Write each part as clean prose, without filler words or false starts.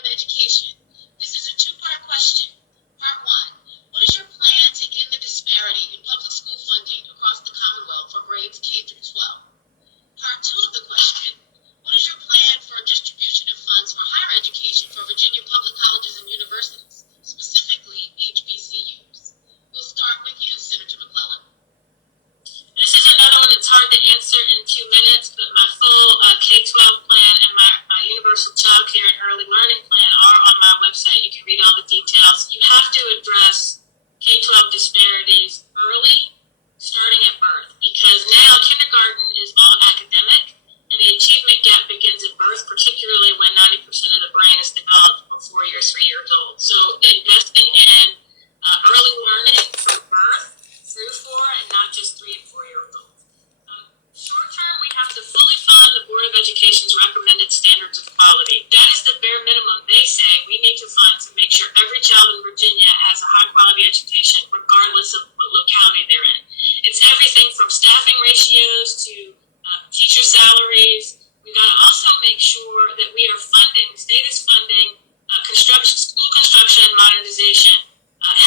of Education. This is a two-part question. Part one, what is your plan to end the disparity in public school funding across the Commonwealth for grades K through 12? Part two of the question, what is your plan for distribution of funds for higher education for Virginia public colleges and universities, specifically HBCUs? We'll start with you, Senator McClellan. This is another one that's hard to answer in 2 minutes, but my full K-12 plan and my universal child care and early learning plan are on my website. You can read all the details. You have to address K-12 disparities early, starting at birth, because now kindergarten is all academic, and the achievement gap begins at birth, particularly when 90% of the brain is developed before you're 3 years old. So investing in early learning from birth through 4 and not just 3 and 4 year olds. Short term, we have to fully fund the Board of Education's recommended standards of quality. That is the bare minimum they say we need to fund to make sure every child in Virginia has a high quality education, regardless of what locality they're in. It's everything from staffing ratios to teacher salaries. We've got to also make sure that we are funding, the state is funding school construction and modernization,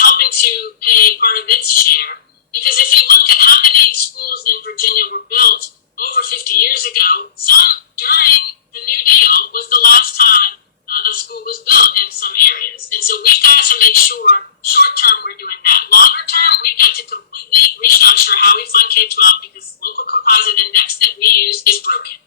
helping to pay part of its share. Because if you look at how many schools in Virginia were built over 50 years ago, some during the New Deal was the last time a school was built in some areas. And so we've got to make sure, short term, we're doing that. Longer term, we've got to completely restructure how we fund K-12 because the local composite index that we use is broken.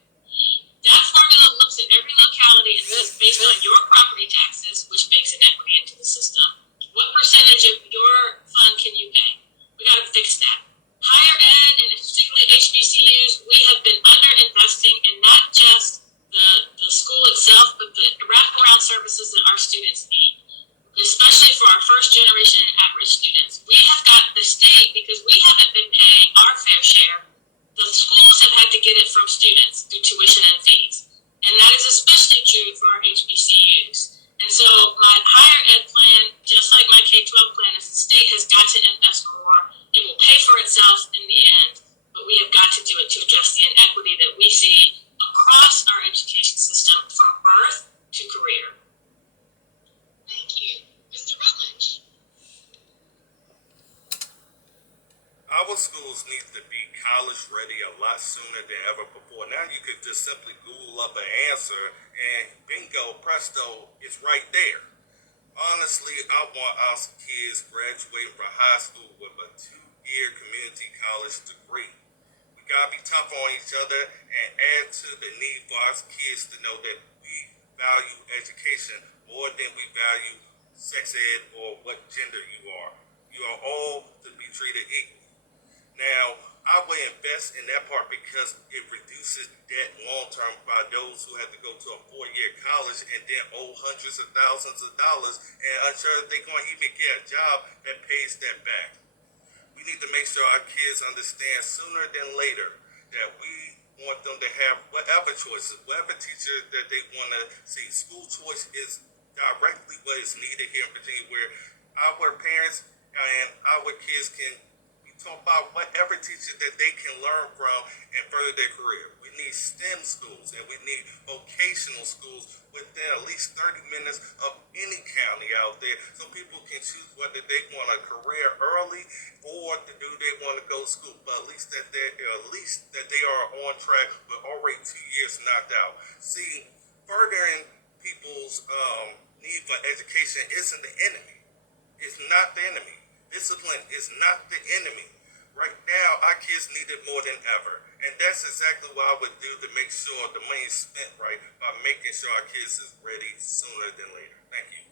That formula looks at every locality and says, based on your property taxes, which bakes inequity into the system, what percentage of your fund can you pay? We got to fix that. Higher ed, and particularly HBCUs, we have been underinvesting in not just the school itself, but the wraparound services that our students need, especially for our first generation and at-risk students. We have got the state, because we haven't been paying our fair share, the schools have had to get it from students through tuition and fees. And that is especially true for our HBCUs. And so my higher ed plan, just like my K-12 plan, is the state has got to invest more. It will pay for itself in the end, but we have got to do it to address the inequity that we see across our education system from birth to career. Thank you. Mr. Rutledge. Our schools need to be college ready a lot sooner than ever before. Now you could just simply Google up an answer and bingo, presto, it's right there. Honestly, I want our kids graduating from high school with a 2-year community college degree. We gotta be tough on each other and add to the need for our kids to know that we value education more than we value sex ed or what gender you are. You are all to be treated equal. Now, I would invest in that part because it reduces debt long term by those who have to go to a 4-year college and then owe hundreds of thousands of dollars and unsure if they're going to even get a job that pays that back. We need to make sure our kids understand sooner than later that we want them to have whatever choices, whatever teacher that they want to see. School choice is directly what is needed here in Virginia, where our parents and our kids can talk about whatever teacher that they can learn from and further their career. We need STEM schools and we need vocational schools within at least 30 minutes of any county out there so people can choose whether they want a career early or do they want to go to school. But at least that they are on track with already 2 years knocked out. See, furthering people's need for education isn't the enemy. It's not the enemy. Discipline is not the enemy. Right now, our kids need it more than ever. And that's exactly what I would do to make sure the money is spent right by making sure our kids is ready sooner than later. Thank you.